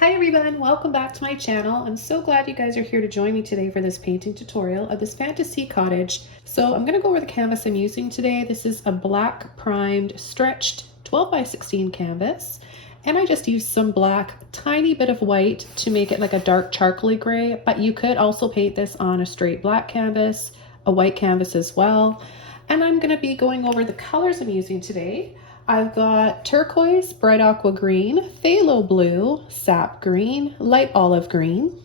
Hi everyone, welcome back to my channel. I'm so glad you guys are here to join me today for this painting tutorial of this fantasy cottage. So I'm going to go over the canvas I'm using today. This is a black primed stretched 12 by 16 canvas. And I just used some black, tiny bit of white to make it like a dark charcoaly gray, but you could also paint this on a straight black canvas, a white canvas as well. And I'm going to be going over the colors I'm using today. I've got turquoise, bright aqua green, phthalo blue, sap green, light olive green.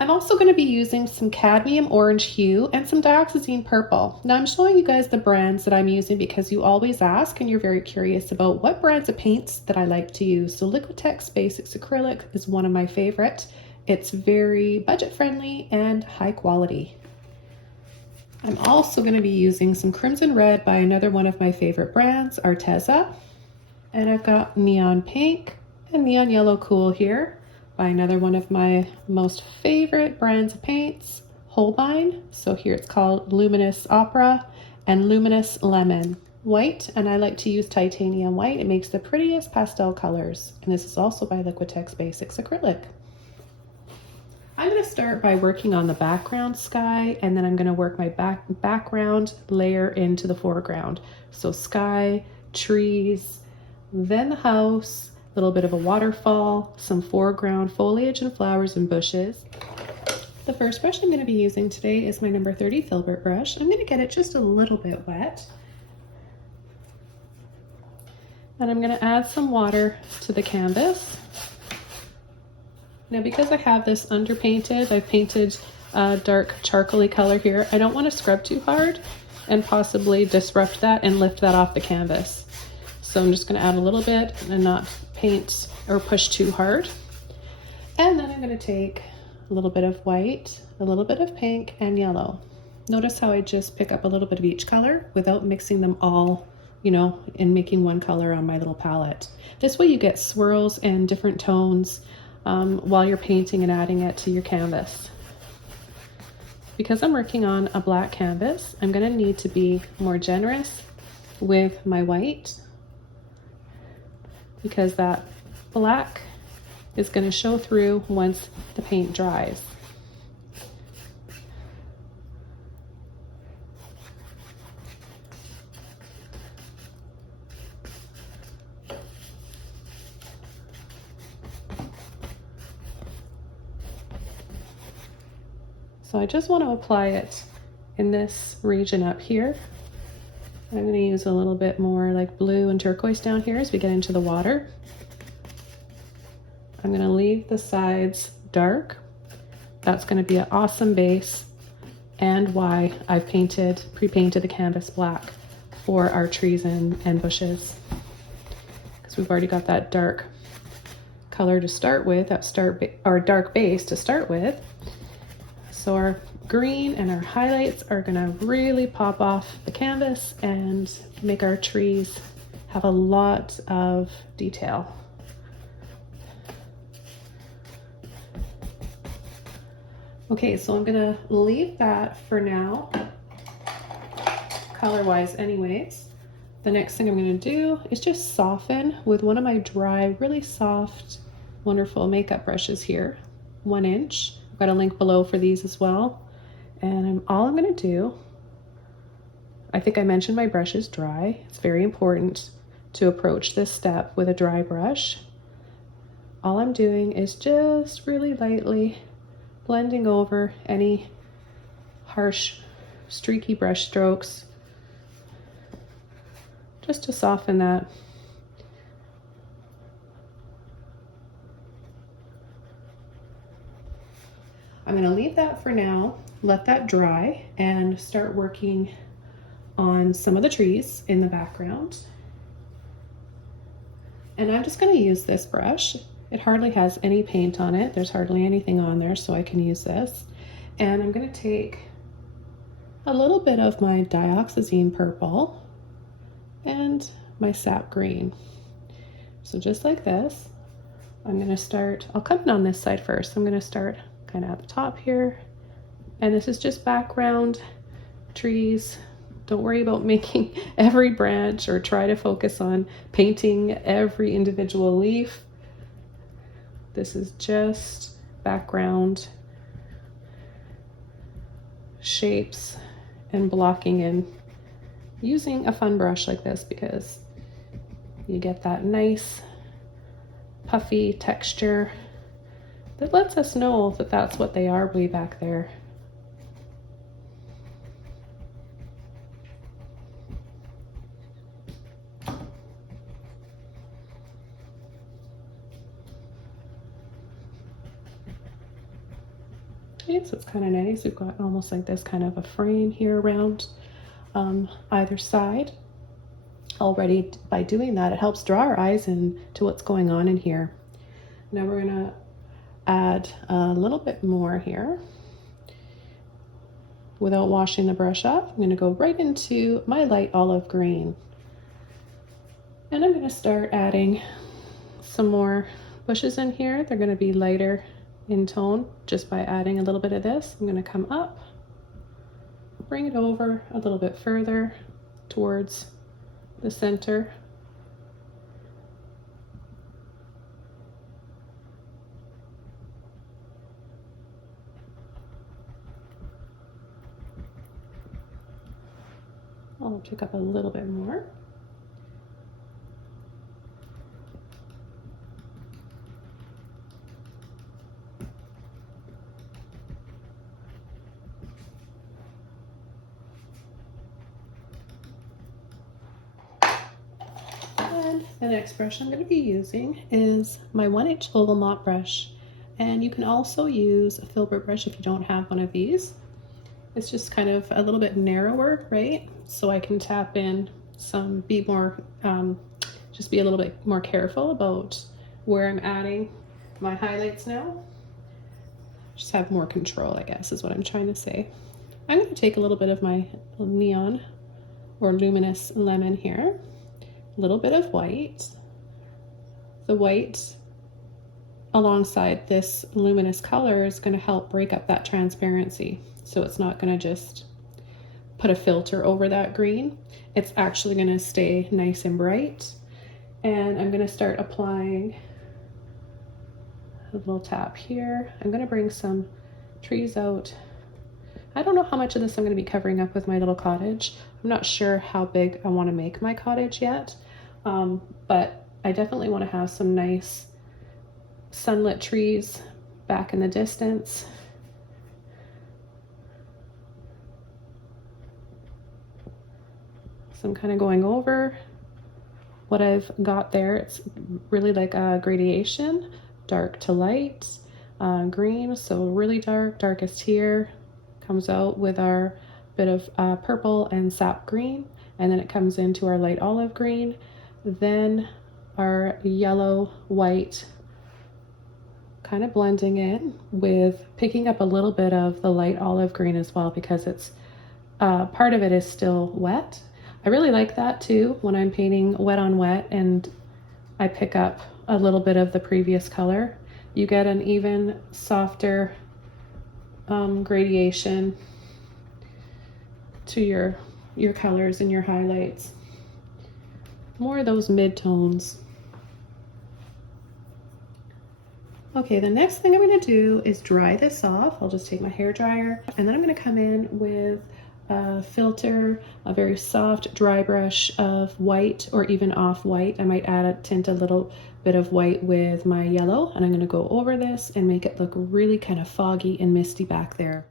I'm also going to be using some cadmium orange hue and some dioxazine purple. Now I'm showing you guys the brands that I'm using because you always ask and you're very curious about what brands of paints that I like to use. So Liquitex Basics Acrylic is one of my favorite. It's very budget friendly and high quality. I'm also going to be using some Crimson Red by another one of my favorite brands, Arteza. And I've got Neon Pink and Neon Yellow Cool here by another one of my most favorite brands of paints, Holbein. So here it's called Luminous Opera and Luminous Lemon White. And I like to use titanium white. It makes the prettiest pastel colors. And this is also by Liquitex Basics Acrylic. I'm going to start by working on the background sky, and then I'm going to work my background layer into the foreground. So sky, trees, then the house, a little bit of a waterfall, some foreground foliage and flowers and bushes. The first brush I'm going to be using today is my number 30 filbert brush. I'm going to get it just a little bit wet. And I'm going to add some water to the canvas. Now because I have this underpainted, I've painted a dark charcoaly color here. I don't want to scrub too hard and possibly disrupt that and lift that off the canvas. So I'm just going to add a little bit and not paint or push too hard. And then I'm going to take a little bit of white, a little bit of pink and yellow. Notice how I just pick up a little bit of each color without mixing them all, and making one color on my little palette. This way you get swirls and different tones while you're painting and adding it to your canvas. Because I'm working on a black canvas, I'm going to need to be more generous with my white because that black is going to show through once the paint dries. So I just want to apply it in this region up here. I'm going to use a little bit more like blue and turquoise down here as we get into the water. I'm going to leave the sides dark. That's going to be an awesome base and why I've pre-painted the canvas black for our trees and bushes. Because we've already got that dark color to start with, our dark base to start with. So our green and our highlights are gonna really pop off the canvas and make our trees have a lot of detail. Okay, so I'm gonna leave that for now, color-wise anyways. The next thing I'm gonna do is just soften with one of my dry, really soft, wonderful makeup brushes here, 1 inch. I've got a link below for these as well. And all I'm going to do, I think I mentioned my brush is dry. It's very important to approach this step with a dry brush. All I'm doing is just really lightly blending over any harsh, streaky brush strokes, just to soften that. I'm going to leave that for now, let that dry, and start working on some of the trees in the background. And I'm just going to use this brush. It hardly has any paint on it. There's hardly anything on there, so I can use this. And I'm going to take a little bit of my Dioxazine purple and my sap green. So just like this, I'm going to start, I'll come in on this side first. I'm going to start kind of at the top here, and this is just background trees. Don't worry about making every branch or try to focus on painting every individual leaf. This is just background shapes and blocking in using a fun brush like this, because you get that nice puffy texture that lets us know that that's what they are way back there. Okay, so it's kind of nice. We've got almost like this kind of a frame here around either side. Already by doing that, it helps draw our eyes into what's going on in here. Now we're gonna add a little bit more here. Without washing the brush off, I'm gonna go right into my light olive green. And I'm gonna start adding some more bushes in here. They're gonna be lighter in tone just by adding a little bit of this. I'm gonna come up, bring it over a little bit further towards the center. I'll pick up a little bit more. The next brush I'm going to be using is my 1-inch oval mop brush, and you can also use a filbert brush if you don't have one of these. It's just kind of a little bit narrower, right? So I can tap in some, be more, just be a little bit more careful about where I'm adding my highlights now. Just have more control, I guess, is what I'm trying to say. I'm going to take a little bit of my neon or luminous lemon here. A little bit of white. The white alongside this luminous color is going to help break up that transparency. So it's not going to just put a filter over that green. It's actually going to stay nice and bright. And I'm going to start applying a little tap here. I'm going to bring some trees out. I don't know how much of this I'm going to be covering up with my little cottage. I'm not sure how big I want to make my cottage yet. But I definitely want to have some nice sunlit trees back in the distance. So I'm kind of going over what I've got there. It's really like a gradation, dark to light, green, so really dark, darkest here, comes out with our bit of purple and sap green, and then it comes into our light olive green. Then our yellow, white, kind of blending in with picking up a little bit of the light olive green as well, because it's part of it is still wet. I really like that too when I'm painting wet on wet and I pick up a little bit of the previous color. You get an even softer gradation to your colors and your highlights. More of those mid-tones. Okay, the next thing I'm going to do is dry this off. I'll just take my hair dryer, and then I'm going to come in with a filter, a very soft dry brush of white or even off-white. I might add a little bit of white with my yellow, and I'm going to go over this and make it look really kind of foggy and misty back there.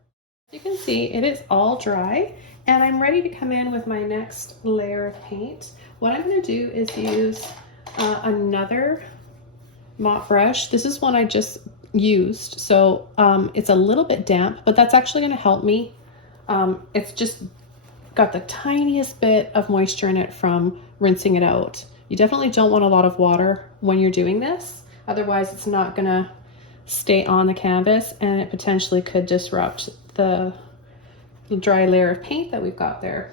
You can see it is all dry, and I'm ready to come in with my next layer of paint. What I'm going to do is use another mop brush. This is one I just used, so it's a little bit damp, but that's actually going to help me. It's just got the tiniest bit of moisture in it from rinsing it out. You definitely don't want a lot of water when you're doing this, otherwise it's not going to stay on the canvas and it potentially could disrupt the dry layer of paint that we've got there.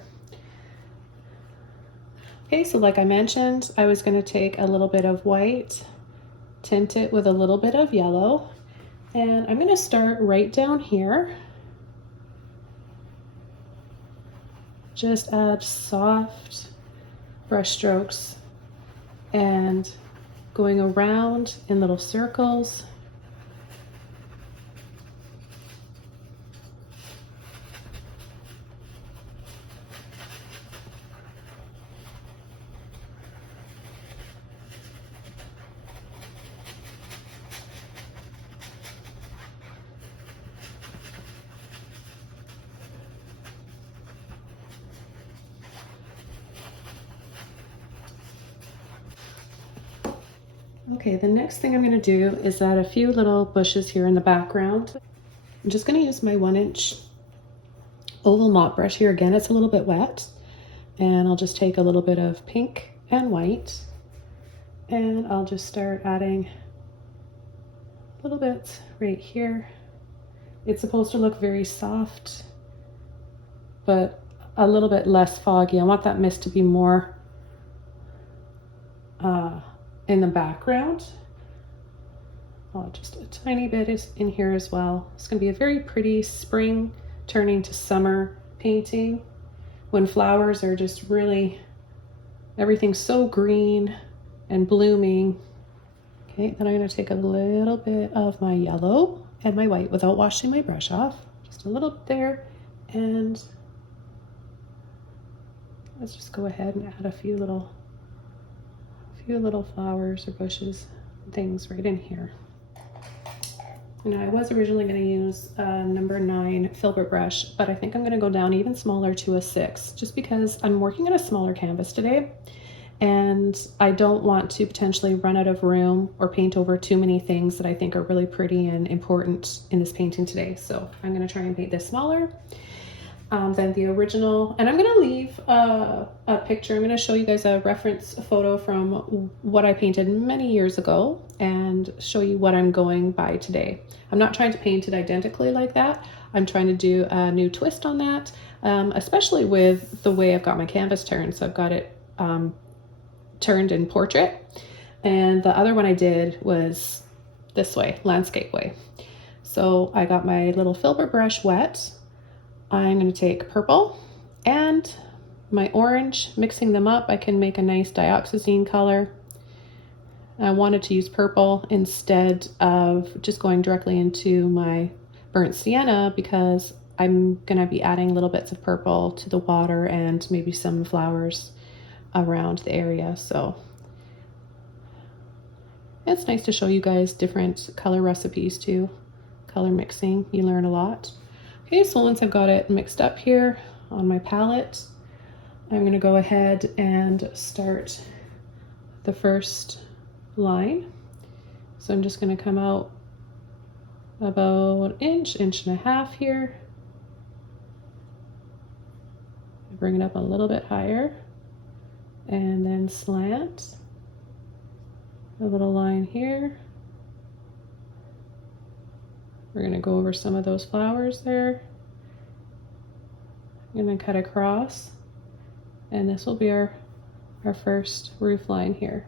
Okay, so like I mentioned, I was going to take a little bit of white, tint it with a little bit of yellow, and I'm going to start right down here. Just add soft brush strokes and going around in little circles, Okay, the next thing I'm going to do is add a few little bushes here in the background. I'm just going to use my 1-inch oval mop brush here. Again, it's a little bit wet, and I'll just take a little bit of pink and white, and I'll just start adding a little bit right here. It's supposed to look very soft, but a little bit less foggy. I want that mist to be more in the background. Oh, just a tiny bit is in here as well. It's going to be a very pretty spring turning to summer painting when flowers are just really, everything's so green and blooming. Okay, then I'm going to take a little bit of my yellow and my white without washing my brush off. Just a little bit there, and let's just go ahead and add a few little flowers or bushes and things right in here. And I was originally going to use a number 9 filbert brush, but I think I'm going to go down even smaller to a 6, just because I'm working on a smaller canvas today, and I don't want to potentially run out of room or paint over too many things that I think are really pretty and important in this painting today. So I'm going to try and paint this smaller than the original, and I'm going to leave a picture. I'm going to show you guys a reference photo from what I painted many years ago and show you what I'm going by today. I'm not trying to paint it identically like that. I'm trying to do a new twist on that, especially with the way I've got my canvas turned. So I've got it turned in portrait, and the other one I did was this way, landscape way. So I got my little filbert brush wet. I'm going to take purple and my orange, mixing them up. I can make a nice dioxazine color. I wanted to use purple instead of just going directly into my burnt sienna, because I'm going to be adding little bits of purple to the water and maybe some flowers around the area. So it's nice to show you guys different color recipes too. Color mixing, you learn a lot. Okay, so once I've got it mixed up here on my palette, I'm going to go ahead and start the first line. So I'm just going to come out about an inch and a half here. Bring it up a little bit higher, and then slant a little line here. We're going to go over some of those flowers there. I'm going to cut across, and this will be our first roof line here.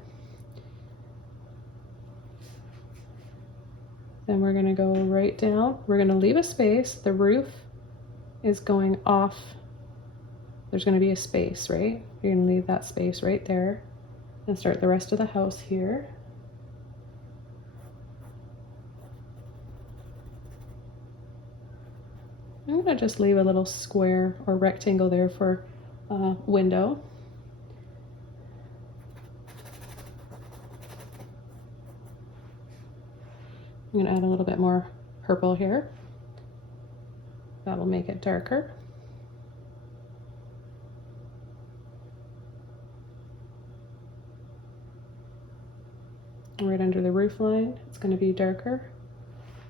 Then we're going to go right down. We're going to leave a space. The roof is going off. There's going to be a space, right? You're going to leave that space right there and start the rest of the house here. I'm going to just leave a little square or rectangle there for a window. I'm going to add a little bit more purple here. That'll make it darker. Right under the roof line, it's going to be darker.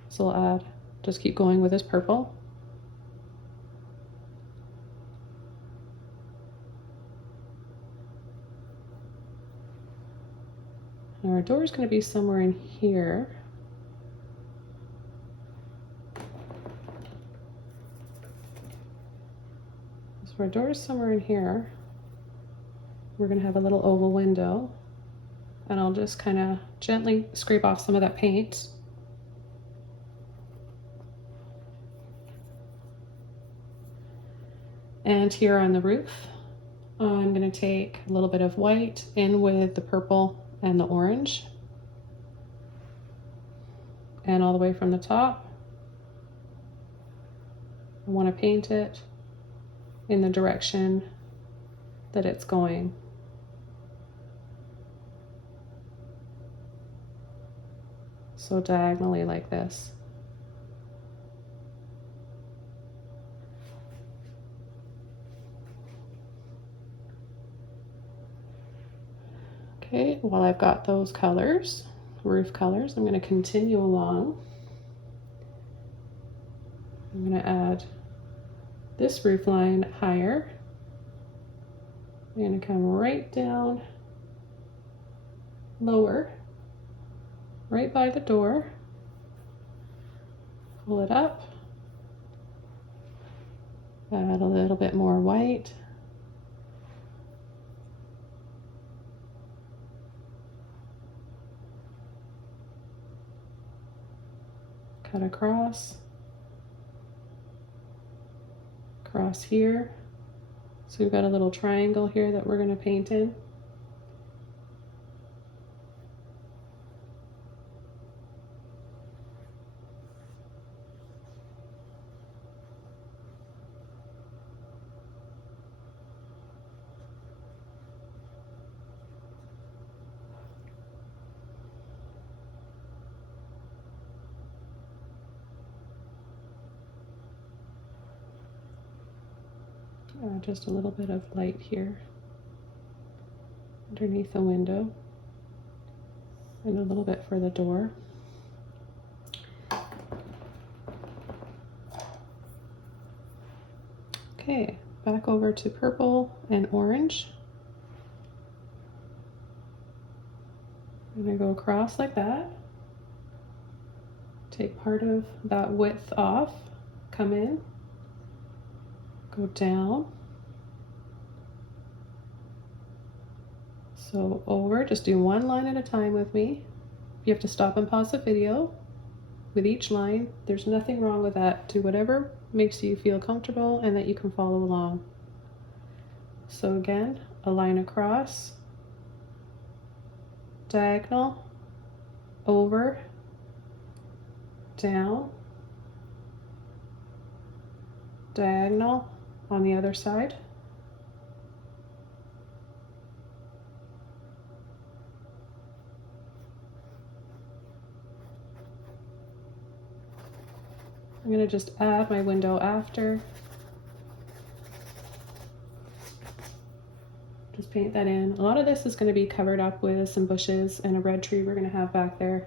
So I'll add, just keep going with this purple. Now our door is going to be somewhere in here. So our door is somewhere in here. We're going to have a little oval window, and I'll just kind of gently scrape off some of that paint. And here on the roof, I'm going to take a little bit of white in with the purple and the orange, and all the way from the top, I want to paint it in the direction that it's going. So diagonally like this. Okay, while I've got those colors, roof colors. I'm going to continue along. I'm going to add this roof line higher. I'm going to come right down lower, right by the door, pull it up, add a little bit more white, cut across here. So we've got a little triangle here that we're going to paint in. Just a little bit of light here underneath the window and a little bit for the door. Okay, back over to purple and orange. I'm going to go across like that. Take part of that width off, come in, go down. So over, just do one line at a time with me. You have to stop and pause the video with each line. There's nothing wrong with that. Do whatever makes you feel comfortable and that you can follow along. So again, a line across, diagonal, over, down, diagonal on the other side. I'm going to just add my window after. Just paint that in. A lot of this is going to be covered up with some bushes and a red tree we're going to have back there.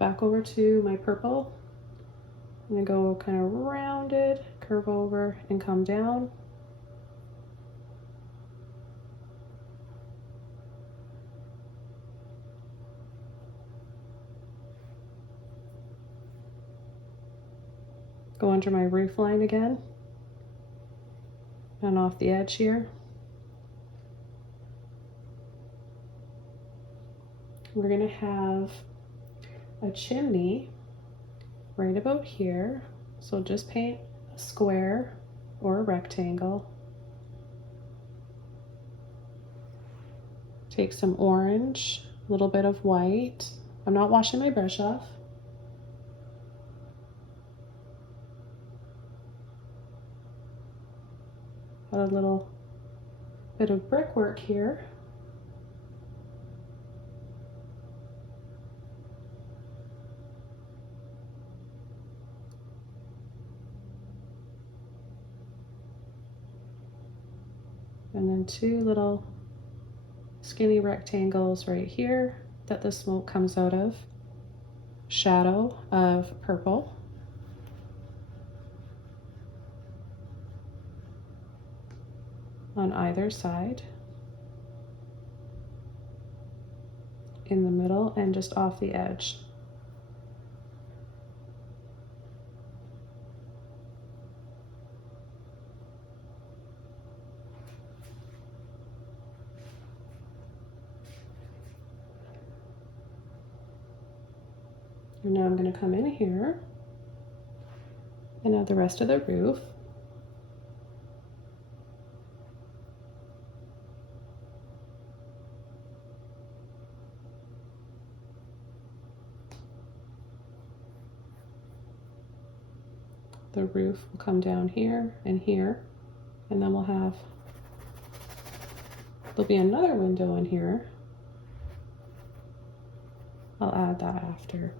Back over to my purple. I'm going to go kind of rounded, curve over and come down. Go under my roof line again and off the edge here. We're going to have a chimney right about here. So just paint a square or a rectangle. Take some orange, a little bit of white. I'm not washing my brush off. A little bit of brickwork here. And then two little skinny rectangles right here that the smoke comes out of. Shadow of purple. On either side, in the middle, and just off the edge. And now I'm going to come in here and add the rest of the roof. The roof will come down here, and then we'll have, there'll be another window in here. I'll add that after.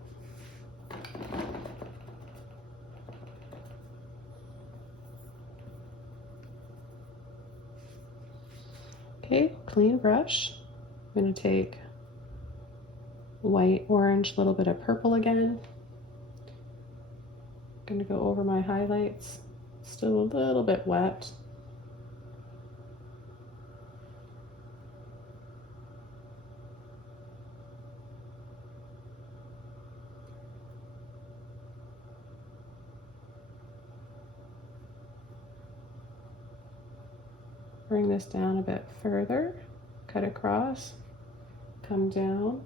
Okay, clean brush. I'm going to take white, orange, a little bit of purple again. I'm going to go over my highlights. Still a little bit wet. Bring this down a bit further, cut across, come down.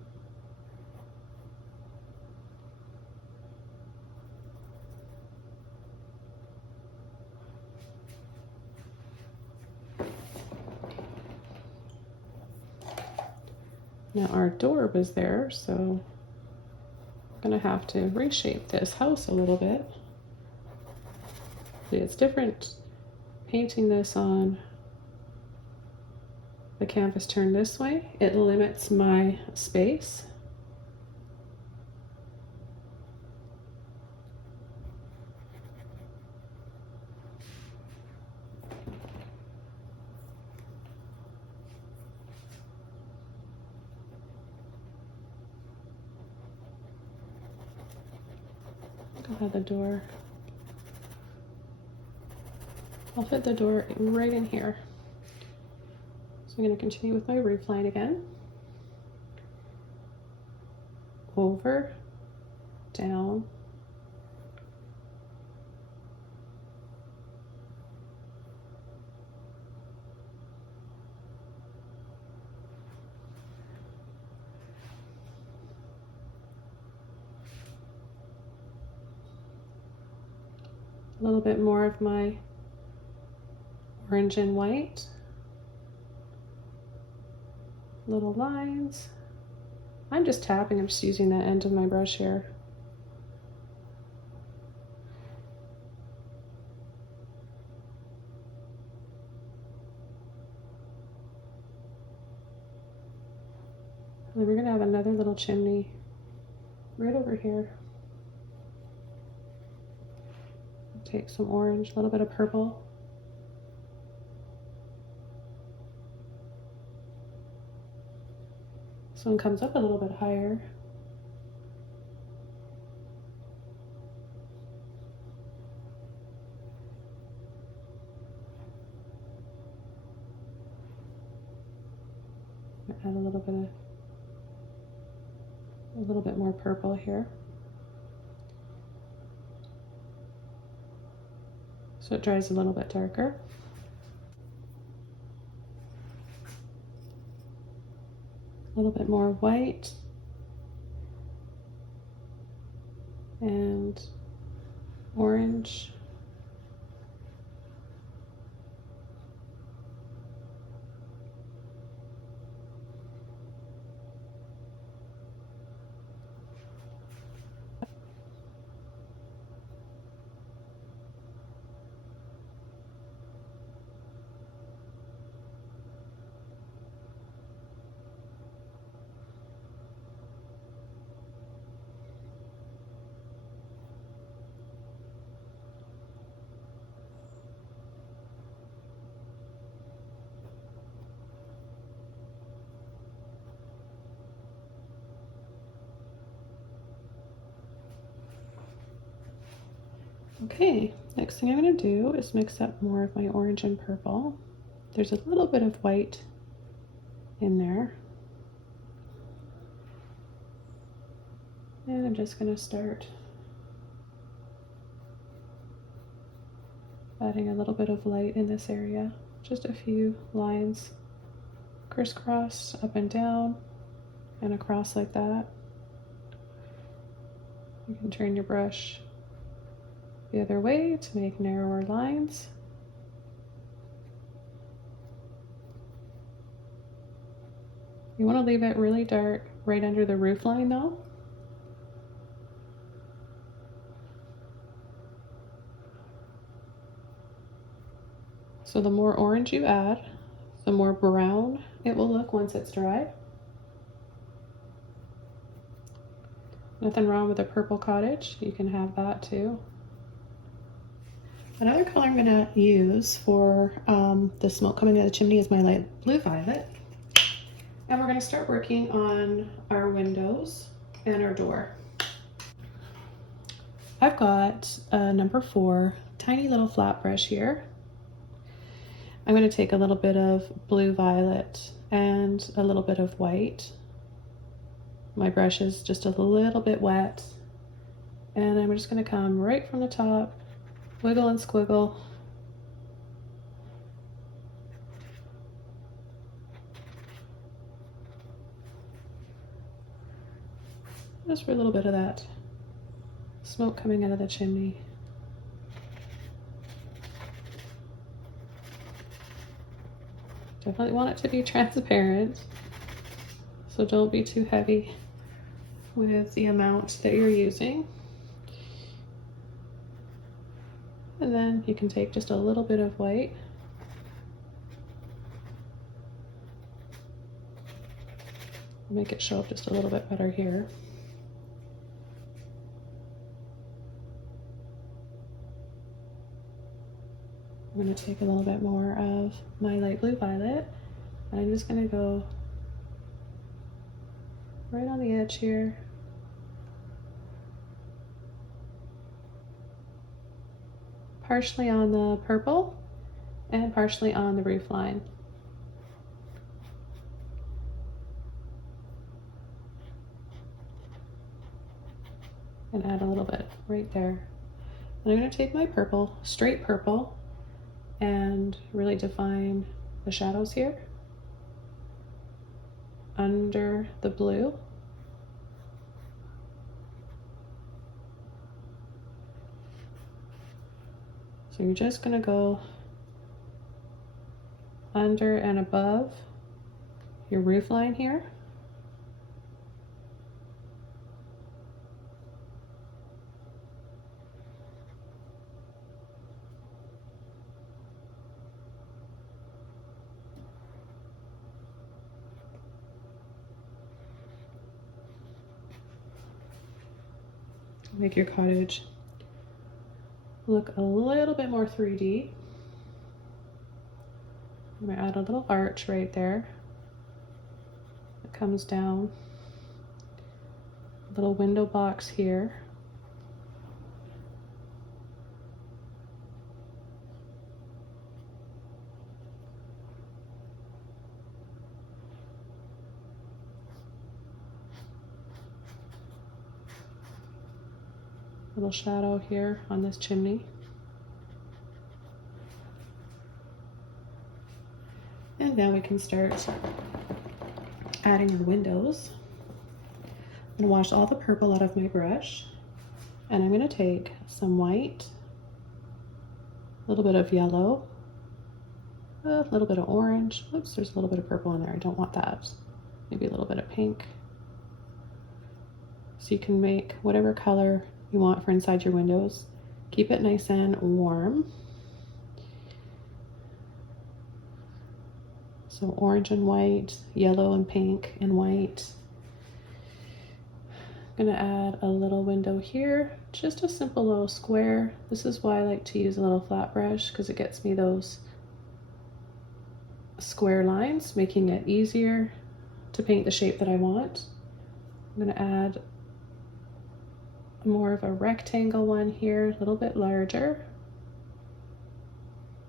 Now our door was there, so I'm gonna have to reshape this house a little bit. See, it's different painting this on the canvas turned this way. It limits my space. I'll have the door. I'll fit the door right in here. So I'm going to continue with my roof line again. Over, down, a little bit more of my orange and white, little lines. I'm just tapping, I'm just using the end of my brush here. And then we're gonna have another little chimney right over here. Take some orange, a little bit of purple. This one comes up a little bit higher. Add a little bit more purple here. So it dries a little bit darker. A little bit more white and orange. Okay, next thing I'm going to do is mix up more of my orange and purple. There's a little bit of white in there. And I'm just going to start adding a little bit of light in this area. Just a few lines crisscross up and down and across like that. You can turn your brush the other way to make narrower lines. You want to leave it really dark right under the roof line though. So the more orange you add, the more brown it will look once it's dry. Nothing wrong with a purple cottage, you can have that too. Another color I'm gonna use for the smoke coming out of the chimney is my light blue violet. And we're gonna start working on our windows and our door. I've got a number 4 tiny little flat brush here. I'm gonna take a little bit of blue violet and a little bit of white. My brush is just a little bit wet. And I'm just gonna come right from the top, wiggle and squiggle. Just for a little bit of that smoke coming out of the chimney. Definitely want it to be transparent, so don't be too heavy with the amount that you're using. And then you can take just a little bit of white. Make it show up just a little bit better here. I'm going to take a little bit more of my light blue violet, and I'm just going to go right on the edge here. Partially on the purple and partially on the roof line. And add a little bit right there. And I'm going to take my purple, straight purple, and really define the shadows here under the blue. So you're just going to go under and above your roof line here. Make your cottage look a little bit more 3D. I'm going to add a little arch right there that comes down. A little window box here. Little shadow here on this chimney. And now we can start adding the windows. I'm going to wash all the purple out of my brush, and I'm going to take some white, a little bit of yellow, a little bit of orange. Oops, there's a little bit of purple in there. I don't want that. Maybe a little bit of pink. So you can make whatever color you want for inside your windows. Keep it nice and warm. So orange and white, yellow and pink and white. I'm gonna add a little window here, just a simple little square. This is why I like to use a little flat brush, because it gets me those square lines, making it easier to paint the shape that I want. I'm gonna add more of a rectangle one here, a little bit larger.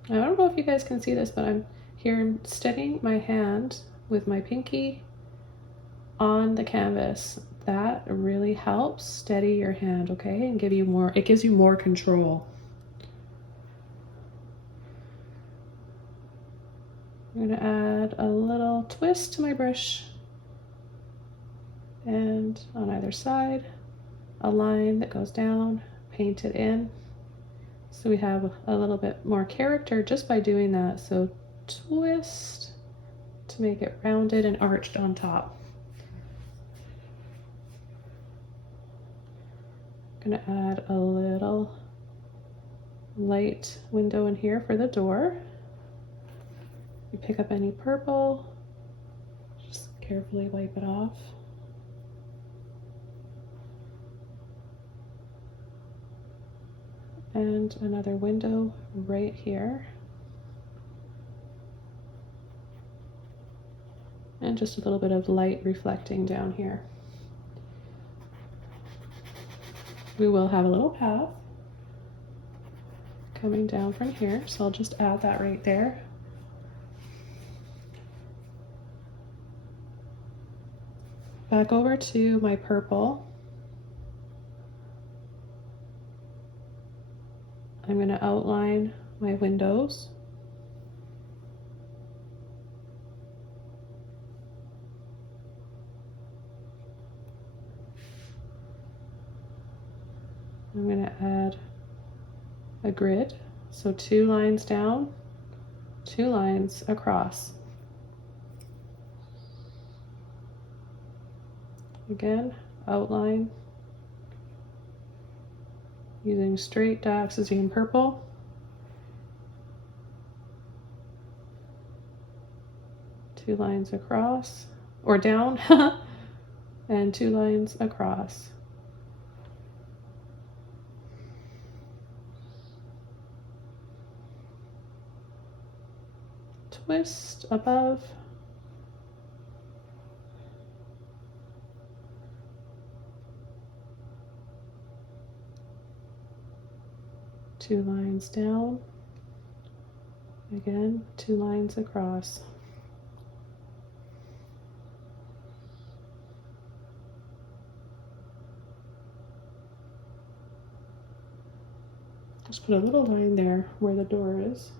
I don't know if you guys can see this, but I'm here steadying my hand with my pinky on the canvas. That really helps steady your hand, okay, and give you more, it gives you more control. I'm gonna add a little twist to my brush, and on either side, a line that goes down, paint it in. So we have a little bit more character just by doing that. So twist to make it rounded and arched on top. I'm gonna add a little light window in here for the door. You pick up any purple, just carefully wipe it off. and another window right here. And just a little bit of light reflecting down here. We will have a little path coming down from here, so I'll just add that right there. Back over to my purple. I'm going to outline my windows. I'm going to add a grid, so 2 lines down, 2 lines across. Again, outline using straight Dioxazine purple. Two lines across, or down, and 2 lines across. Twist above. Two lines down. Again, 2 lines across. Just put a little line there where the door is.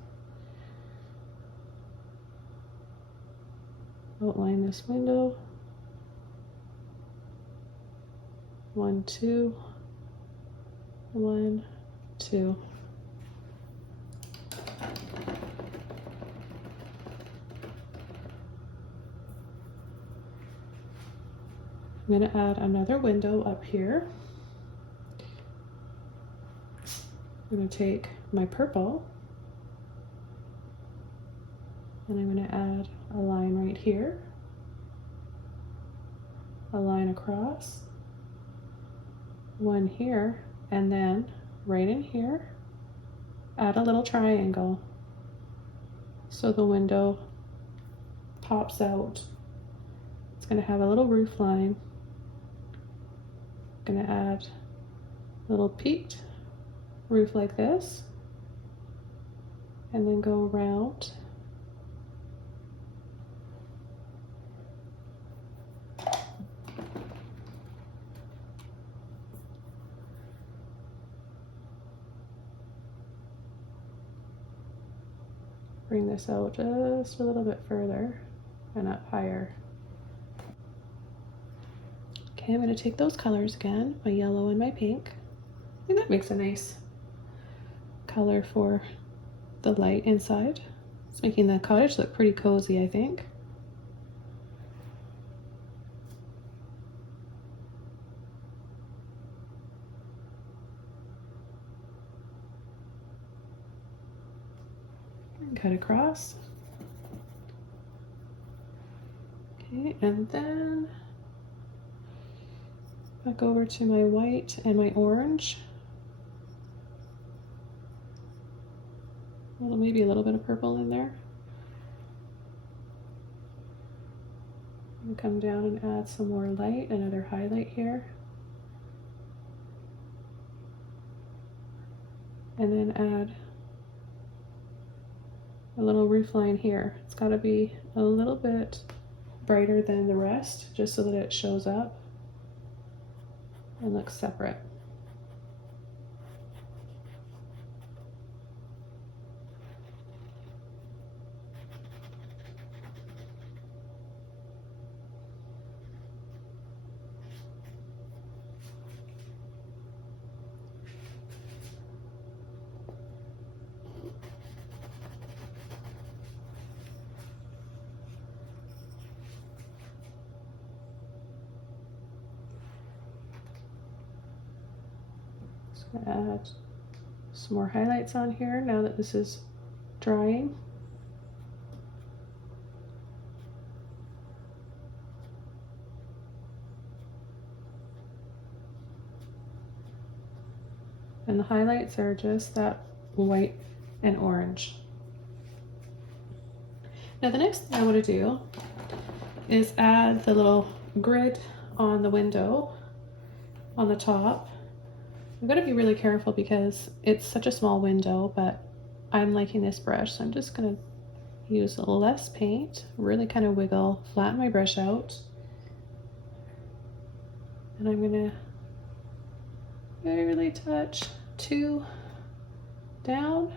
Outline this window. 1, 2, 1, 2. I'm going to add another window up here. I'm going to take my purple and I'm going to add a line right here, a line across, one here, and then right in here, add a little triangle so the window pops out. It's going to have a little roof line. I'm going to add a little peaked roof like this, and then go around. Bring this out just a little bit further and up higher. Okay, I'm going to take those colors again, my yellow and my pink. I think that makes a nice color for the light inside. It's making the cottage look pretty cozy, I think. And cut across. Okay, and then back over to my white and my orange. Well, maybe a little bit of purple in there. And come down and add some more light, another highlight here. And then add a little roof line here. It's got to be a little bit brighter than the rest, just so that it shows up and looks separate. Add some more highlights on here now that this is drying. And the highlights are just that white and orange. Now the next thing I want to do is add the little grid on the window on the top. I'm going to be really careful because it's such a small window, but I'm liking this brush, so I'm just going to use less paint, really kind of wiggle, flatten my brush out, and I'm going to barely touch 2 down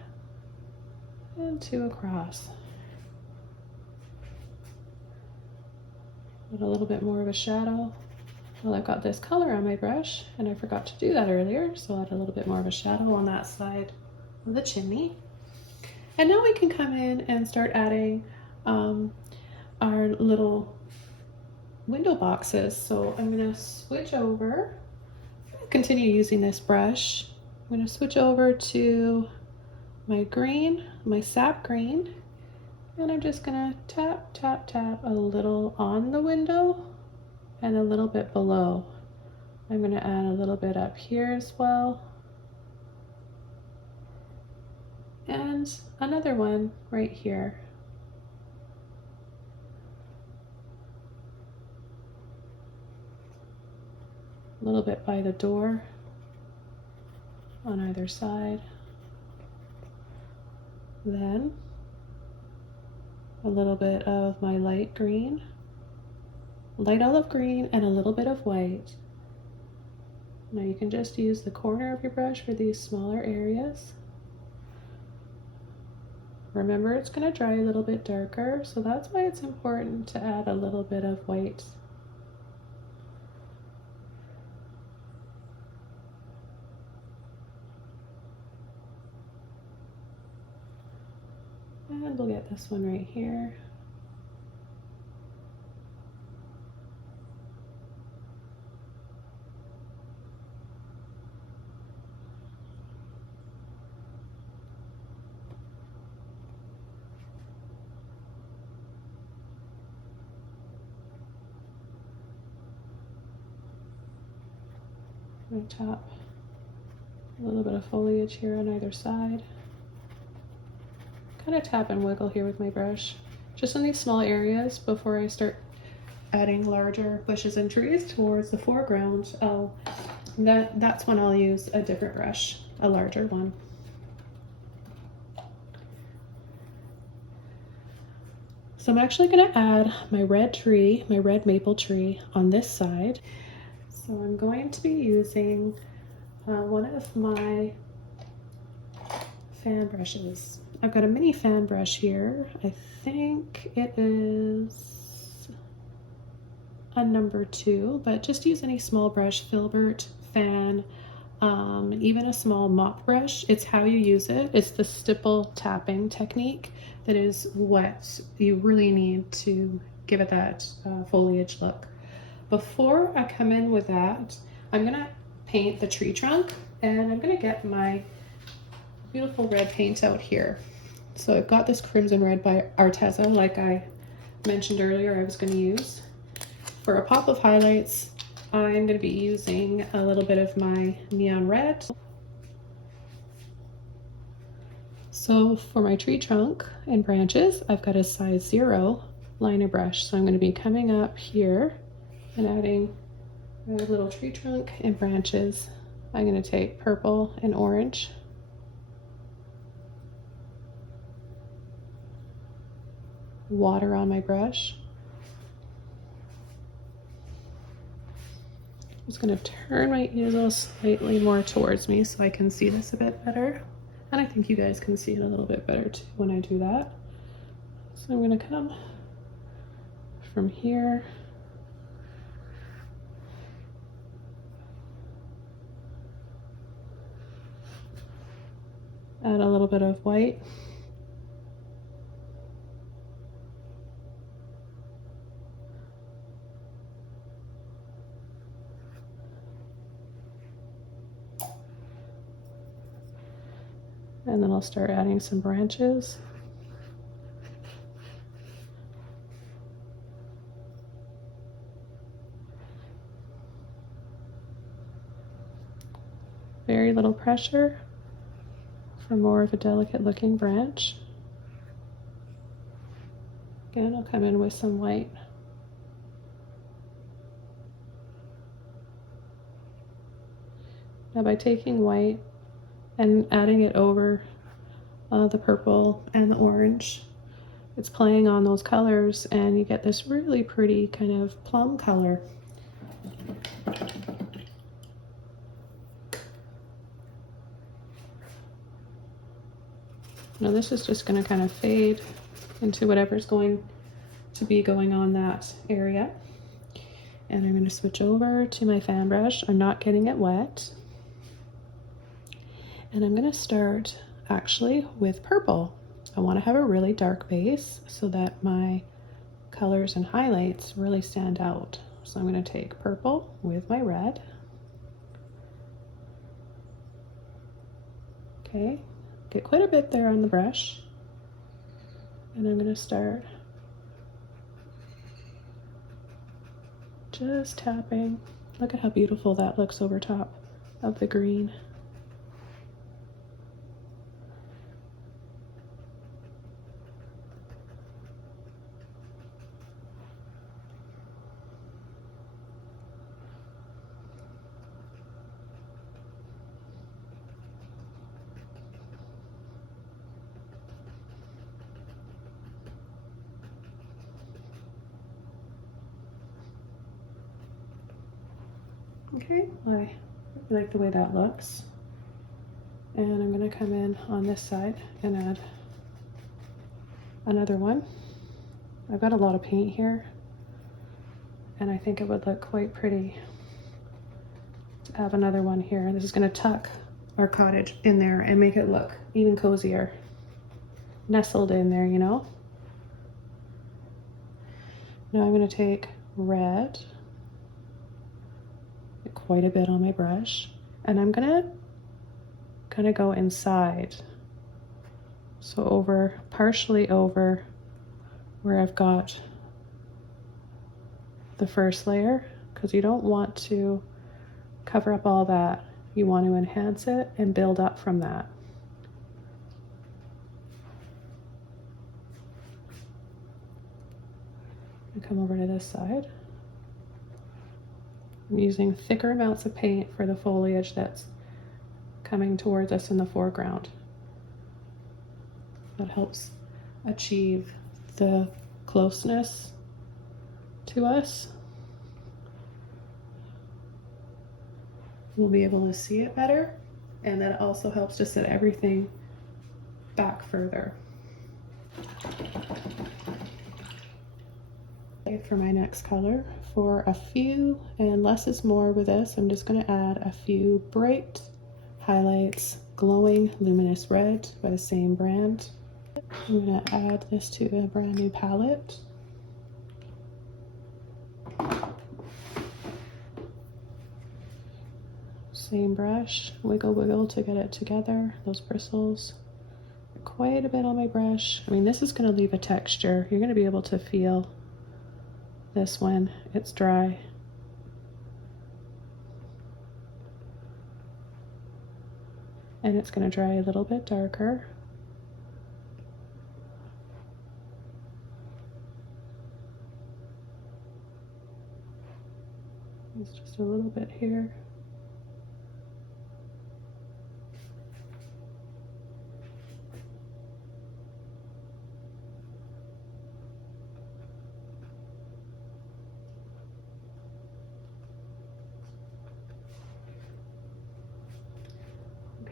and 2 across. With a little bit more of a shadow. Well, I've got this color on my brush and I forgot to do that earlier, so I'll add a little bit more of a shadow on that side of the chimney. And now we can come in and start adding our little window boxes. So I'm going to switch over, continue using this brush. I'm going to switch over to my green, my sap green, and I'm just going to tap, tap, tap a little on the window and a little bit below. I'm going to add a little bit up here as well. And another one right here. A little bit by the door on either side. Then a little bit of my light green, light olive green, and a little bit of white. Now you can just use the corner of your brush for these smaller areas. Remember, it's going to dry a little bit darker, so that's why it's important to add a little bit of white. And we'll get this one right here. On top, a little bit of foliage here on either side. Kind of tap and wiggle here with my brush, just in these small areas before I start adding larger bushes and trees towards the foreground. That's when I'll use a different brush, a larger one. So I'm actually going to add my red tree, my red maple tree on this side. So I'm going to be using one of my fan brushes. I've got a mini fan brush here. I think it is a number 2, but just use any small brush, filbert, fan, even a small mop brush. It's how you use it. It's the stipple tapping technique that is what you really need to give it that foliage look. Before I come in with that, I'm gonna paint the tree trunk, and I'm gonna get my beautiful red paint out here. So I've got this crimson red by Arteza, like I mentioned earlier I was gonna use. For a pop of highlights, I'm gonna be using a little bit of my neon red. So for my tree trunk and branches, I've got a size 0 liner brush. So I'm gonna be coming up here and adding my little tree trunk and branches. I'm going to take purple and orange. Water on my brush. I'm just going to turn my easel slightly more towards me so I can see this a bit better. And I think you guys can see it a little bit better too when I do that. So I'm going to come from here. Add a little bit of white. And then I'll start adding some branches. very little pressure for more of a delicate looking branch. Again, I'll come in with some white. Now by taking white and adding it over the purple and the orange, it's playing on those colors and you get this really pretty kind of plum color. Now this is just going to kind of fade into whatever's going to be going on that area. And I'm going to switch over to my fan brush. I'm not getting it wet. And I'm going to start actually with purple. I want to have a really dark base so that my colors and highlights really stand out. So I'm going to take purple with my red. Okay, get quite a bit there on the brush. And I'm going to start just tapping. Look at how beautiful that looks over top of the green. Okay, I like the way that looks. And I'm going to come in on this side and add another one. I've got a lot of paint here, and I think it would look quite pretty to have another one here. This is going to tuck our cottage in there and make it look even cozier, nestled in there, you know. Now I'm going to take red, quite a bit on my brush, and I'm gonna kind of go inside, so over, partially over where I've got the first layer, because you don't want to cover up all that. You want to enhance it and build up from that. And come over to this side. I'm using thicker amounts of paint for the foliage that's coming towards us in the foreground. That helps achieve the closeness to us. We'll be able to see it better, and that also helps to set everything back further. For my next color, for a few, and less is more with this, I'm just going to add a few bright highlights, glowing luminous red by the same brand. I'm going to add this to a brand new palette. Same brush, wiggle wiggle to get it together, those bristles. Quite a bit on my brush. I mean, this is going to leave a texture. You're going to be able to feel this when it's dry. And it's going to dry a little bit darker. It's just a little bit here.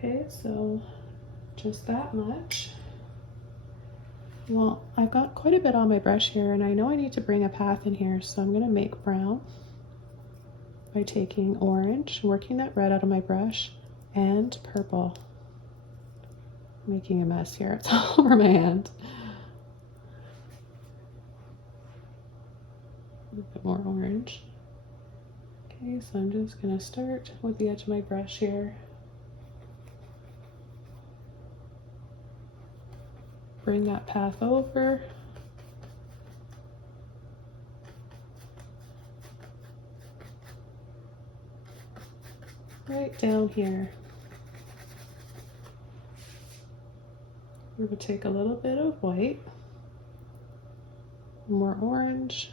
Okay, so just that much. Well, I've got quite a bit on my brush here, and I know I need to bring a path in here, so I'm going to make brown by taking orange, working that red out of my brush, and purple. I'm making a mess here, it's all over my hand. A bit more orange. Okay, so I'm just going to start with the edge of my brush here. Bring that path over. Right down here. We're going to take a little bit of white, more orange,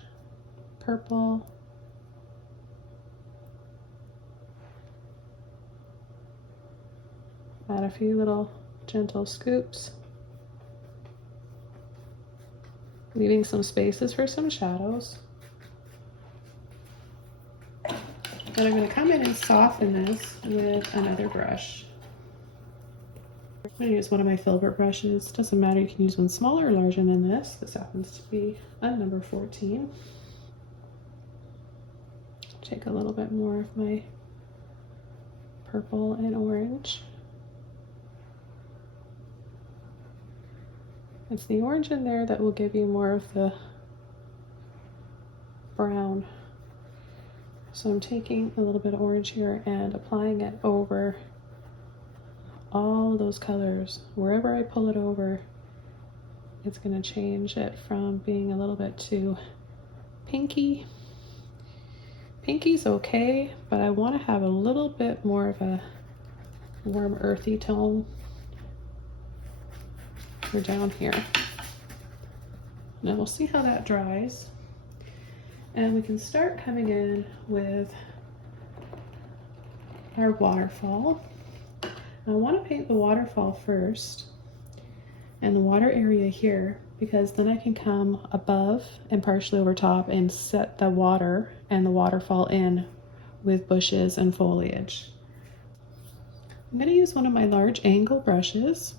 purple, add a few little gentle scoops, leaving some spaces for some shadows. Then I'm going to come in and soften this with another brush. I'm going to use one of my filbert brushes. Doesn't matter, you can use one smaller or larger than this. This happens to be a number 14. Take a little bit more of my purple and orange. It's the orange in there that will give you more of the brown. So I'm taking a little bit of orange here and applying it over all those colors. Wherever I pull it over, it's going to change it from being a little bit too pinky. Pinky's okay, but I want to have a little bit more of a warm earthy tone. We're down here. Now we'll see how that dries. And we can start coming in with our waterfall. I want to paint the waterfall first and the water area here, because then I can come above and partially over top and set the water and the waterfall in with bushes and foliage. I'm going to use one of my large angle brushes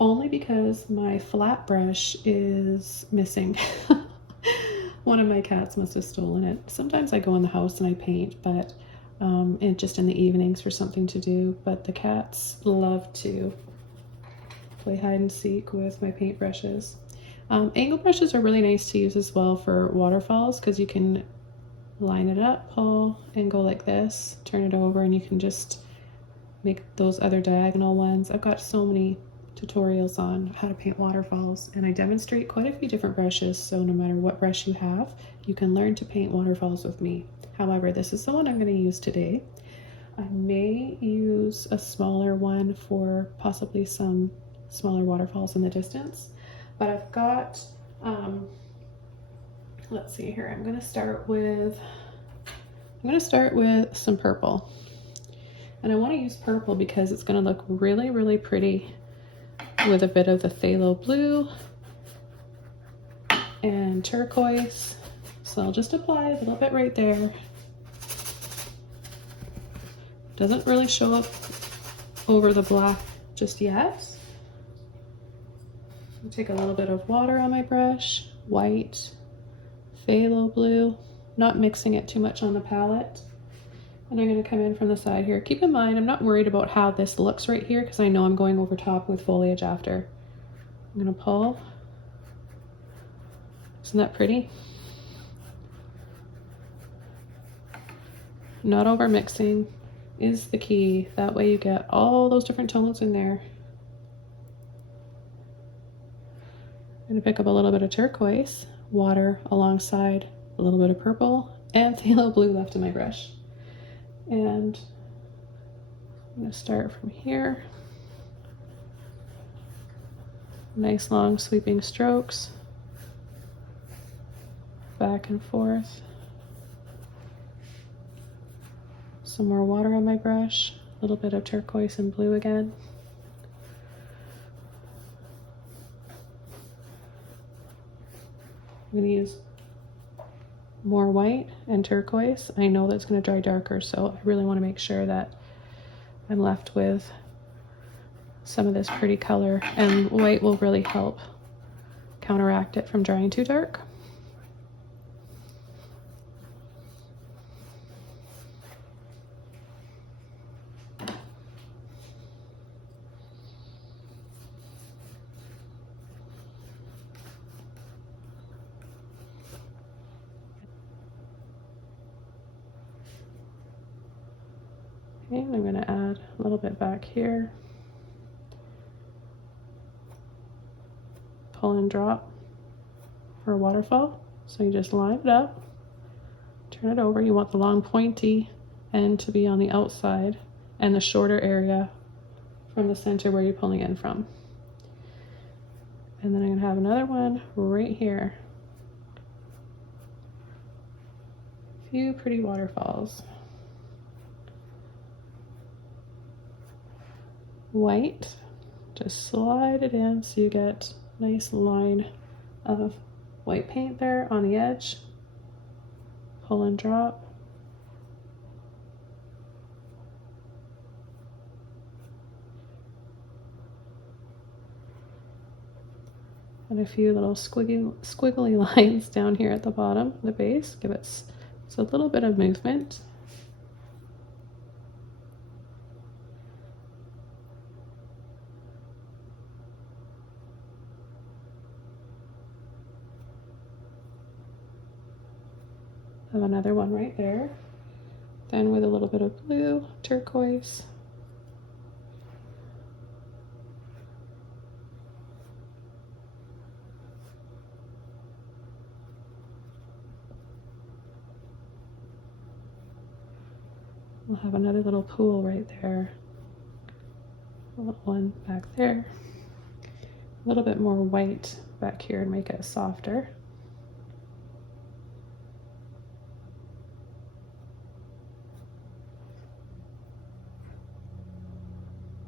only because my flat brush is missing. One of my cats must have stolen it. Sometimes I go in the house and I paint, but and just in the evenings for something to do. But the cats love to play hide and seek with my paint brushes. Angle brushes are really nice to use as well for waterfalls, because you can line it up, pull, and go like this, turn it over, and you can just make those other diagonal ones. I've got so many tutorials on how to paint waterfalls, and I demonstrate quite a few different brushes, so no matter what brush you have, you can learn to paint waterfalls with me. However, this is the one I'm going to use today. I may use a smaller one for possibly some smaller waterfalls in the distance, but I've got let's see here, I'm going to start with some purple, and I want to use purple because it's going to look really pretty with a bit of the phthalo blue and turquoise. So I'll just apply a little bit right there. Doesn't really show up over the black just yet. I'll take a little bit of water on my brush, white, phthalo blue, not mixing it too much on the palette. And I'm going to come in from the side here. Keep in mind, I'm not worried about how this looks right here because I know I'm going over top with foliage after. I'm going to pull. Isn't that pretty? Not over mixing is the key. That way you get all those different tones in there. I'm going to pick up a little bit of turquoise, water alongside a little bit of purple, and phthalo blue left in my brush. And I'm going to start from here. Nice long sweeping strokes. Back and forth. Some more water on my brush. A little bit of turquoise and blue again. I'm going to use more white and turquoise. I know that's going to dry darker, so I really want to make sure that I'm left with some of this pretty color, and white will really help counteract it from drying too dark. Okay, and I'm going to add a little bit back here. Pull and drop for a waterfall. So you just line it up, turn it over. You want the long pointy end to be on the outside and the shorter area from the center where you're pulling in from. And then I'm gonna have another one right here. A few pretty waterfalls. White, just slide it in so you get a nice line of white paint there on the edge. Pull and drop. And a few little squiggly lines down here at the bottom, the base. Give it just a little bit of movement. Have another one right there. Then with a little bit of blue, turquoise. We'll have another little pool right there. A little one back there. A little bit more white back here to make it softer.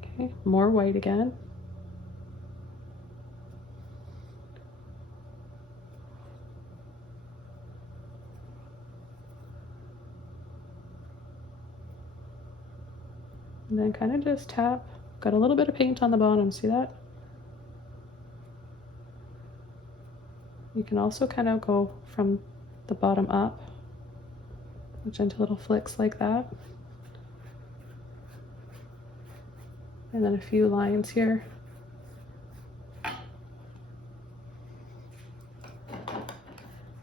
Okay, more white again. And then kind of just tap. Got a little bit of paint on the bottom, see that? You can also kind of go from the bottom up, gentle little flicks like that. And then a few lines here.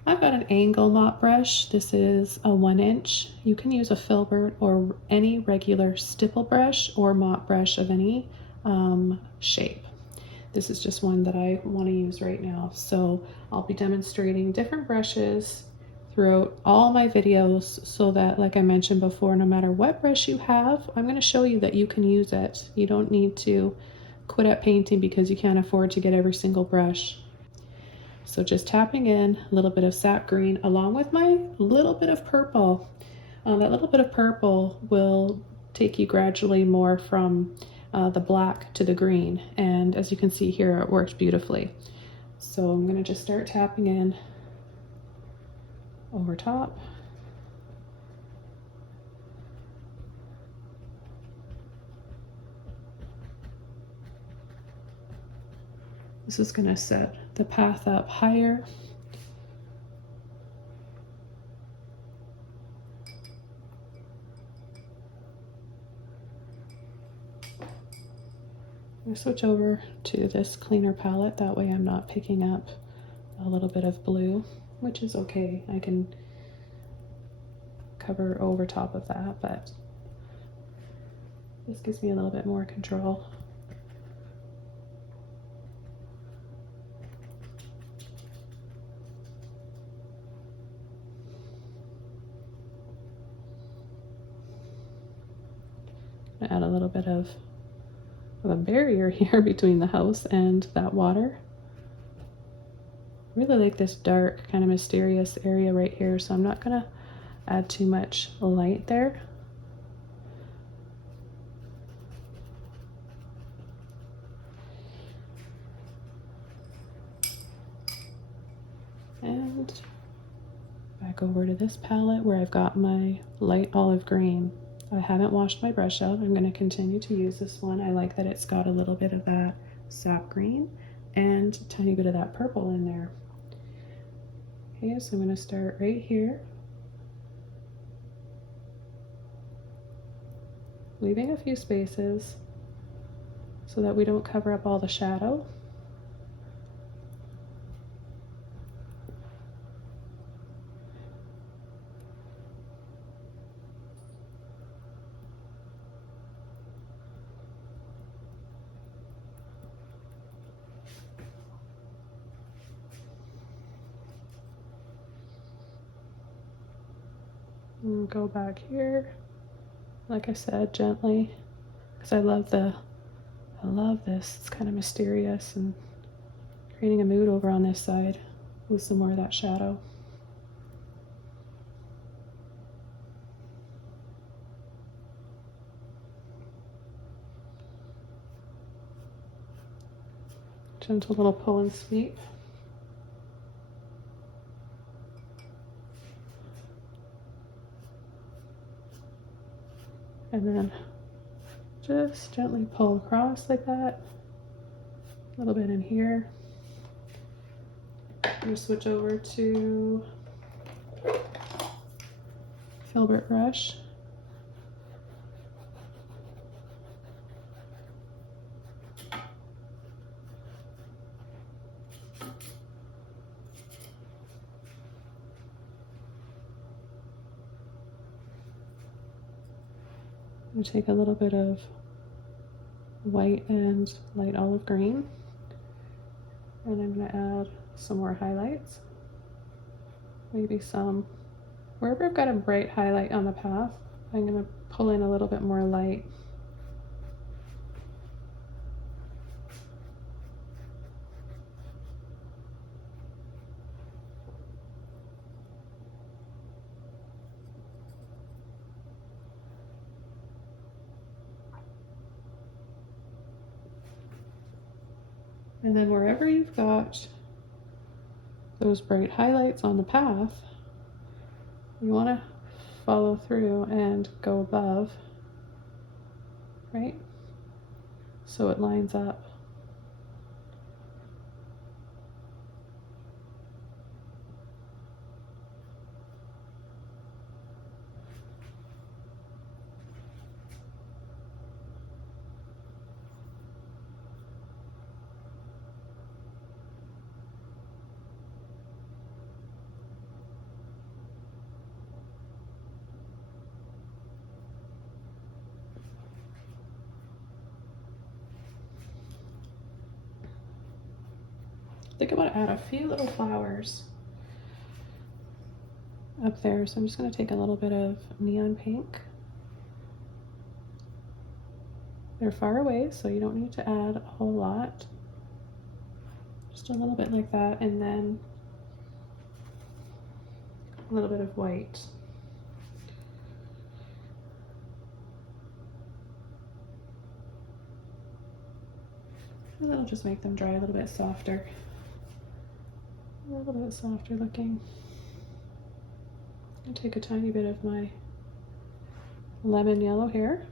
I've got an angle mop brush. This is a 1-inch. You can use a filbert or any regular stipple brush or mop brush of any shape. This is just one that I want to use right now. So I'll be demonstrating different brushes throughout all my videos so that, like I mentioned before, no matter what brush you have, I'm going to show you that you can use it. You don't need to quit at painting because you can't afford to get every single brush. So just tapping in a little bit of sap green along with my little bit of purple. That little bit of purple will take you gradually more from the black to the green. And as you can see here, it worked beautifully. So I'm going to just start tapping in over top. This is going to set the path up higher. I'm going to switch over to this cleaner palette. That way I'm not picking up a little bit of blue, which is okay. I can cover over top of that, but this gives me a little bit more control. Add a little bit of a barrier here between the house and that water. Really like this dark, kind of mysterious area right here, so I'm not gonna add too much light there. And back over to this palette where I've got my light olive green. I haven't washed my brush out. I'm going to continue to use this one. I like that it's got a little bit of that sap green and a tiny bit of that purple in there. Okay, so I'm going to start right here, leaving a few spaces so that we don't cover up all the shadow. And go back here, like I said, gently, because I love this. It's kind of mysterious and creating a mood over on this side with some more of that shadow. Gentle little pull and sweep. And then just gently pull across like that. A little bit in here. I'm going to switch over to filbert brush. I'm going to take a little bit of white and light olive green, and I'm going to add some more highlights. Maybe some, wherever I've got a bright highlight on the path, I'm going to pull in a little bit more light. And then wherever you've got those bright highlights on the path, you want to follow through and go above, right? So it lines up. I think I'm going to add a few little flowers up there. So I'm just going to take a little bit of neon pink. They're far away, so you don't need to add a whole lot. Just a little bit like that, and then a little bit of white. And that'll just make them dry a little bit softer. A little bit softer looking. I'll take a tiny bit of my lemon yellow here.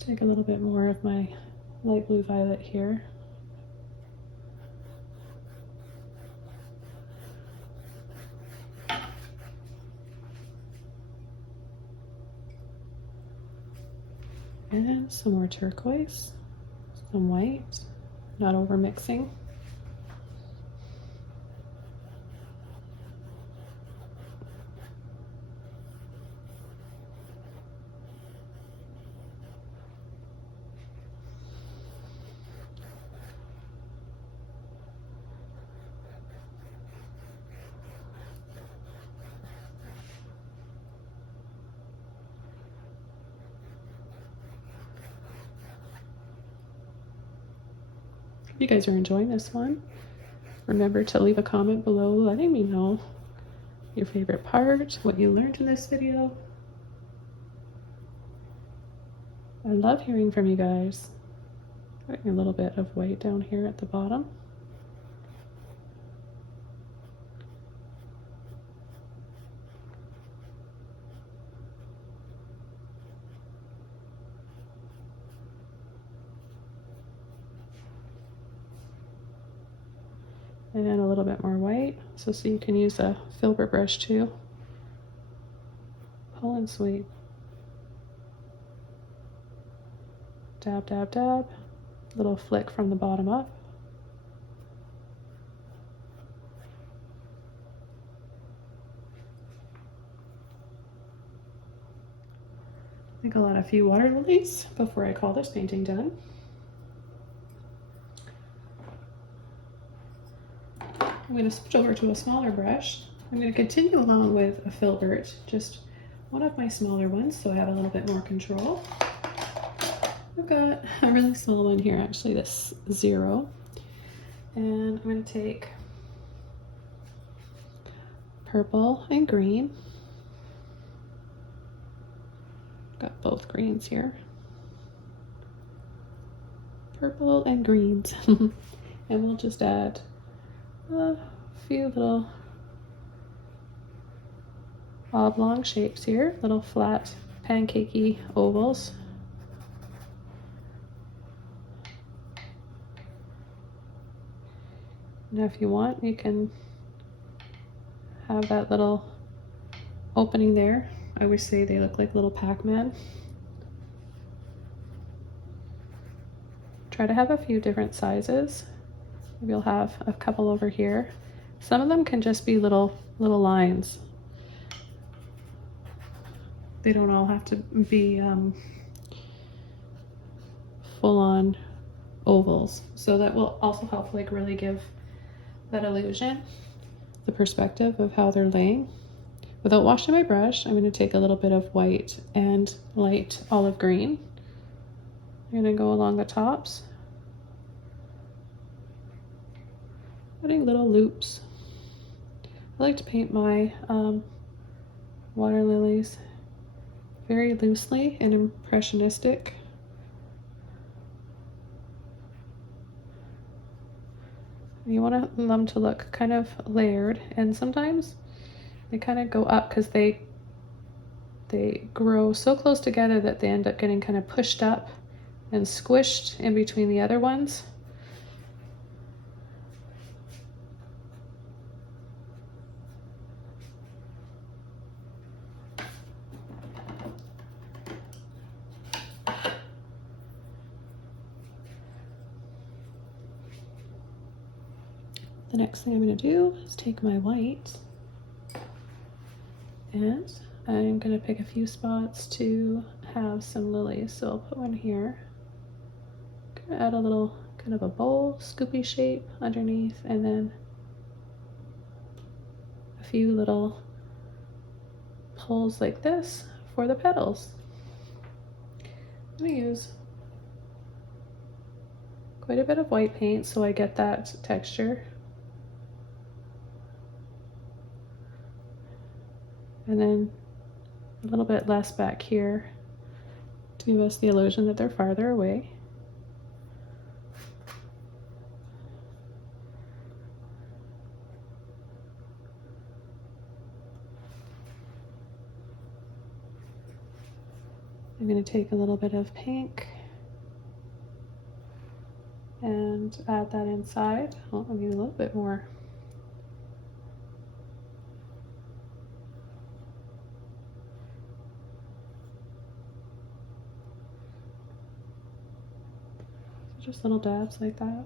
Take a little bit more of my light blue violet here. And some more turquoise, some white, not over mixing. If you guys are enjoying this one, remember to leave a comment below letting me know your favorite part, what you learned in this video. I love hearing from you guys. Putting a little bit of white down here at the bottom. And a little bit more white. So you can use a filbert brush too. Pull and sweep. Dab, dab, dab. Little flick from the bottom up. I think I'll add a few water lilies before I call this painting done. I'm going to switch over to a smaller brush. I'm going to continue along with a filbert, just one of my smaller ones, so I have a little bit more control. I've got a really small one here, actually, this 0. And I'm going to take purple and green. Got both greens here. Purple and greens. And we'll just add a few little oblong shapes here, little flat pancakey ovals. Now if you want, you can have that little opening there. I always say they look like little Pac-Man. Try to have a few different sizes. Maybe you'll have a couple over here. Some of them can just be little lines. They don't all have to be full-on ovals. So that will also help like really give that illusion, the perspective of how they're laying. Without washing my brush, I'm going to take a little bit of white and light olive green. I'm going to go along the tops, putting little loops. I like to paint my water lilies very loosely and impressionistic. You want them to look kind of layered, and sometimes they kind of go up because they grow so close together that they end up getting kind of pushed up and squished in between the other ones. The next thing I'm going to do is take my white, and I'm going to pick a few spots to have some lilies. So I'll put one here. I'm going to add a little kind of a bowl, scoopy shape underneath, and then a few little pulls like this for the petals. I'm going to use quite a bit of white paint so I get that texture. And then a little bit less back here to give us the illusion that they're farther away. I'm going to take a little bit of pink and add that inside. Oh, I'll need a little bit more. Just little dabs like that.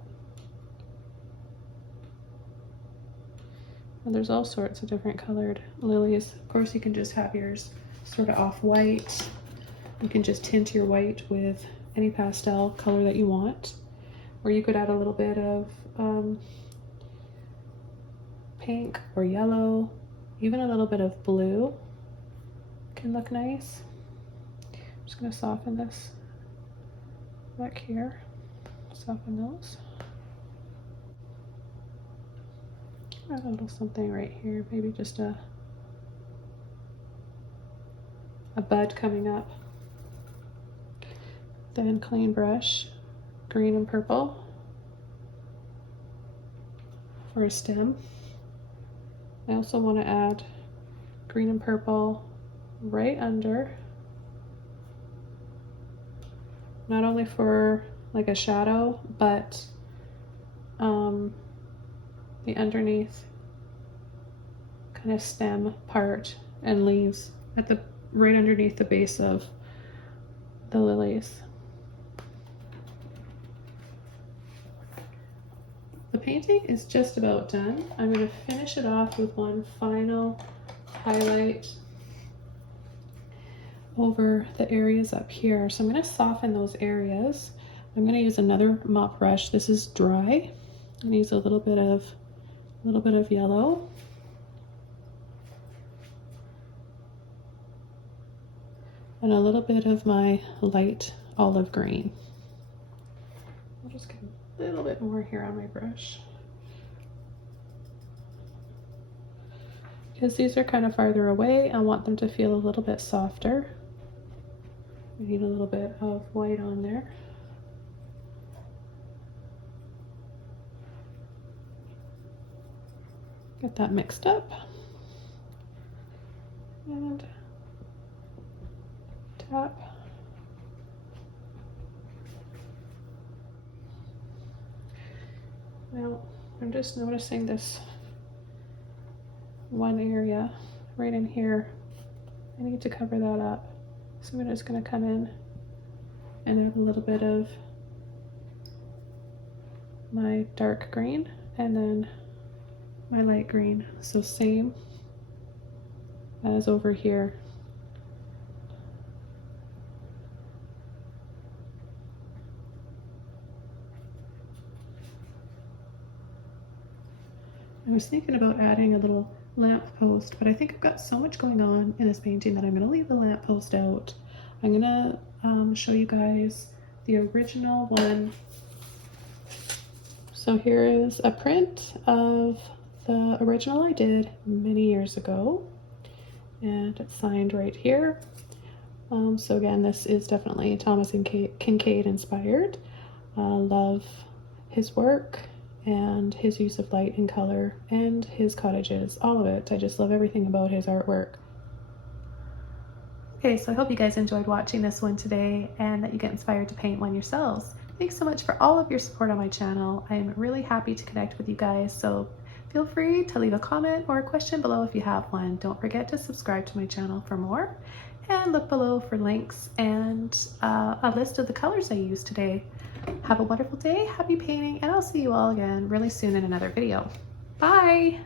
And there's all sorts of different colored lilies. Of course, you can just have yours sort of off-white. You can just tint your white with any pastel color that you want. Or you could add a little bit of pink or yellow. Even a little bit of blue can look nice. I'm just going to soften this back here. Soften those. Add a little something right here, maybe just a bud coming up. Then clean brush, green and purple for a stem. I also want to add green and purple right under, not only for like a shadow, but the underneath kind of stem part and leaves at the right underneath the base of the lilies. The painting is just about done. I'm going to finish it off with one final highlight over the areas up here. So I'm going to soften those areas. I'm going to use another mop brush. This is dry. I'm going to use a little bit of a little bit of yellow, and a little bit of my light olive green. I'll just get a little bit more here on my brush. Because these are kind of farther away, I want them to feel a little bit softer. I need a little bit of white on there. Get that mixed up. And tap. Now, I'm just noticing this one area right in here. I need to cover that up. So I'm just going to come in and add a little bit of my dark green and then my light green. So same as over here. I was thinking about adding a little lamp post, but I think I've got so much going on in this painting that I'm going to leave the lamp post out. I'm going to show you guys the original one. So here is a print of the original I did many years ago, and it's signed right here. So again, this is definitely Thomas Kincaid inspired. Love his work and his use of light and color and his cottages, all of it. I just love everything about his artwork. Okay, so I hope you guys enjoyed watching this one today and that you get inspired to paint one yourselves. Thanks so much for all of your support on my channel. I'm really happy to connect with you guys, so feel free to leave a comment or a question below if you have one. Don't forget to subscribe to my channel for more, and look below for links and a list of the colors I used today. Have a wonderful day, happy painting, and I'll see you all again really soon in another video. Bye!